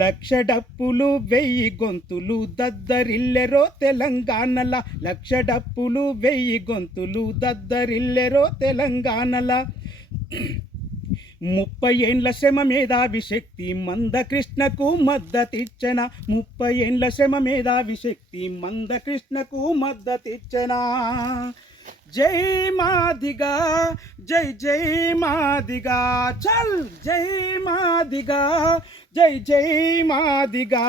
లక్ష డప్పులు వెయ్యి గొంతులు దద్దరిల్లెరో తెలంగాణల, లక్ష డప్పులు వెయ్యి గొంతులు దద్దరిల్లెరో తెలంగాణల. 30 ఏండ్ల శ్రమ మేధావి శక్తి మందకృష్ణకు మద్దతిచ్చన, 30 ఏండ్ల శ్రమ మేధావి శక్తి మందకృష్ణకు మద్దతిచ్చన. జై మాదిగా, జై జై మాదిగా, చల్ జై మాదిగా, జై జై మాదిగా.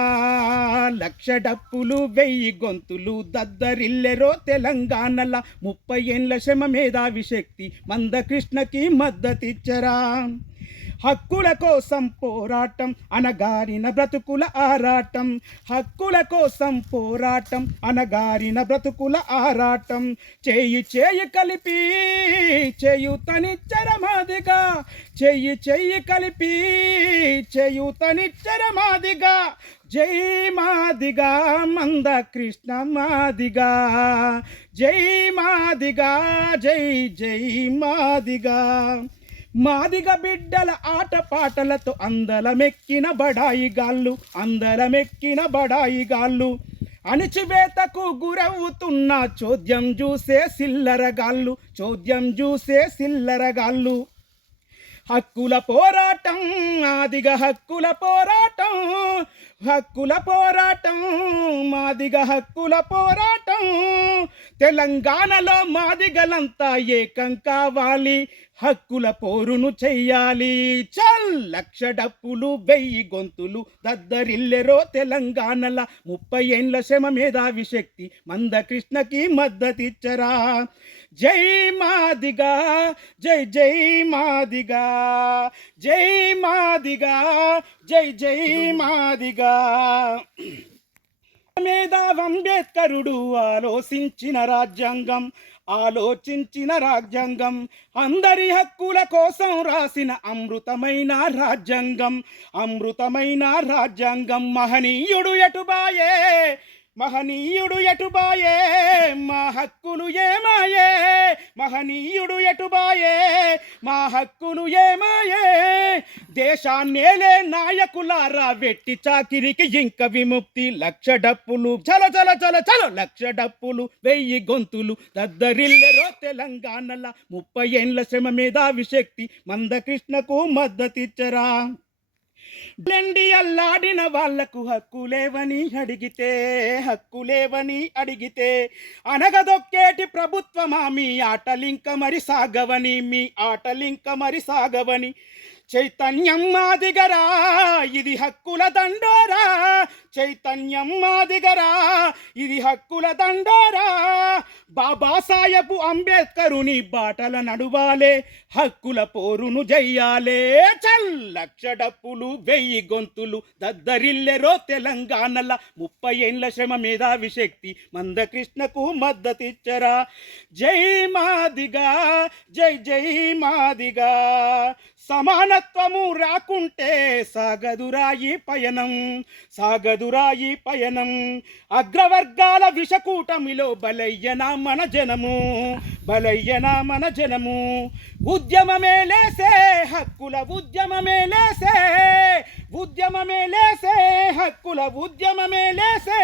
లక్ష డప్పులు వెయ్యి గొంతులు దద్దరిల్లెరో తెలంగాణల, 30 ఏండ్ల శ్రమ మేధావి శక్తి మందకృష్ణకి మద్దతిచ్చరా. హక్కుల కోసం పోరాటం, అనగారిన బ్రతుకుల ఆరాటం, హక్కుల కోసం పోరాటం, అనగారిన బ్రతుకుల ఆరాటం. చేయి చేయి కలిపి చేయుతనిచ్చర మాదిగా, చేయి చేయి కలిపి చేయుతనిచ్చర మాదిగా. జై మాదిగా మందకృష్ణ మాదిగా, జై మాదిగా, జై జై మాదిగా. మాదిగ బిడ్డల ఆటపాటలతో అందలమెక్కిన బడాయిగాళ్ళు, అందలమెక్కిన బడాయిగాళ్ళు. అణిచివేతకు గురవుతున్న చోద్యం చూసే సిల్లరగాళ్ళు, చోద్యం చూసే సిల్లరగాళ్ళు. హక్కుల పోరాటం, మాదిగ హక్కుల పోరాటం, హక్కుల పోరాటం, మాదిగ హక్కుల పోరాటం. తెలంగాణలో మాదిగలంతా ఏకం కావాలి, హక్కుల పోరును చెయ్యాలి. చల్ లక్ష డప్పులు వెయ్యి గొంతులు దద్దరిల్లెరో తెలంగాణల, 30 ఏండ్ల శ్రమ మేధావి శక్తి మందకృష్ణకి మద్దతిచ్చరా. జై మాదిగా, జై జై మాదిగా, జై మాదిగా, జై జై మాదిగా. మేధావి అంబేద్కరుడు ఆలోచించిన రాజ్యాంగం, ఆలోచించిన రాజ్యాంగం, అందరి హక్కుల కోసం రాసిన అమృతమైన రాజ్యాంగం, అమృతమైన రాజ్యాంగం. మహనీయుడు ఎటుబాయే, మహనీయుడు ఎటుబాయే, మా హక్కులు ఏమాయే, మహనీయుడు ఎటుబాయే, మా హక్కులు ఏమాయే. దేశాన్నేలే నాయకులారా వెట్టి చాకిరికి ఇంక విముక్తి. లక్ష డప్పులు చల చల చల చల, లక్ష డప్పులు వెయ్యి గొంతులు దద్దరిల్లెరో తెలంగాణల, 30 ఏండ్ల శ్రమ మేధావి శక్తి మందకృష్ణకు మద్దతిచ్చరా. బ్లెండి అల్లాడిన వాళ్లకు హక్కులేవని అడిగితే, హక్కులేవని అడిగితే, అనగదొక్కేటి ప్రభుత్వమా మీ ఆటలింక మరి సాగవని, మీ ఆటలింక మరి సాగవని. చైతన్యం మాదిగరా ఇది హక్కుల దండోరా, చైతన్యం మాదిగరా ఇది హక్కుల దండోరా. బాబాసాహెబ్ అంబేద్కరుని బాటల నడువాలే, హక్కుల పోరును జయ్యాలే. చల్ లక్ష డప్పులు వెయ్యి గొంతులు దద్దరిల్లెరో తెలంగాణల, 30 ఏండ్ల శ్రమ మేధావి శక్తి మందకృష్ణకు మద్దతిచ్చరా. జై మాదిగా, జై జై మాదిగా. సమానత్వము రాకుంటే సాగదురాయి పయనం, సాగదురాయి పయనం. అగ్రవర్గాల విషకూటమిలో బలయ్యన మన జనము, బలయ్యన మన జనము. ఉద్యమమే లేసే, హక్కుల ఉద్యమమే లేసే, ఉద్యమమే లేసే, హక్కుల ఉద్యమమే లేసే.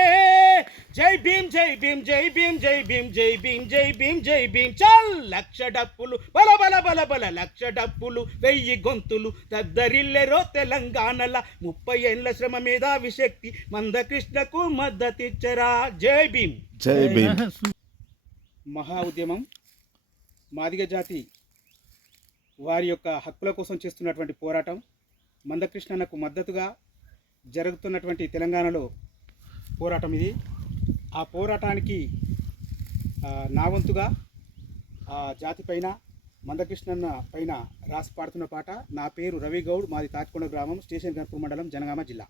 జై భీమ్, జై భీమ్, జై భీమ్, జై భీమ్, జై భీమ్, జై భీమ్, జై భీమ్. చల్ లక్ష డప్పులు బల బల బల బల, లక్ష డప్పులు వెయ్యి గొంతులు దద్దరిల్లెరో తెలంగాణల, 30 ఏండ్ల శ్రమ మేధావి శక్తి మందకృష్ణకు మద్దతిచ్చరా. జై భీమ్, జై భీమ్. మహా ఉద్యమం మాదిగ జాతి వారి యొక్క హక్కుల కోసం చేస్తున్నటువంటి పోరాటం, మందకృష్ణకు మద్దతుగా జరుగుతున్నటువంటి తెలంగాణలో పోరాటం ఇది. ఆ పోరాటానికి నా వంతుగా ఆ జాతి పైన, మందకృష్ణన్న పైన రాసి పాడుతున్న పాట. నా పేరు రవి గౌడ్, మాది తాటికొండ గ్రామం, స్టేషన్ గన్పూర్ మండలం, జనగామ జిల్లా.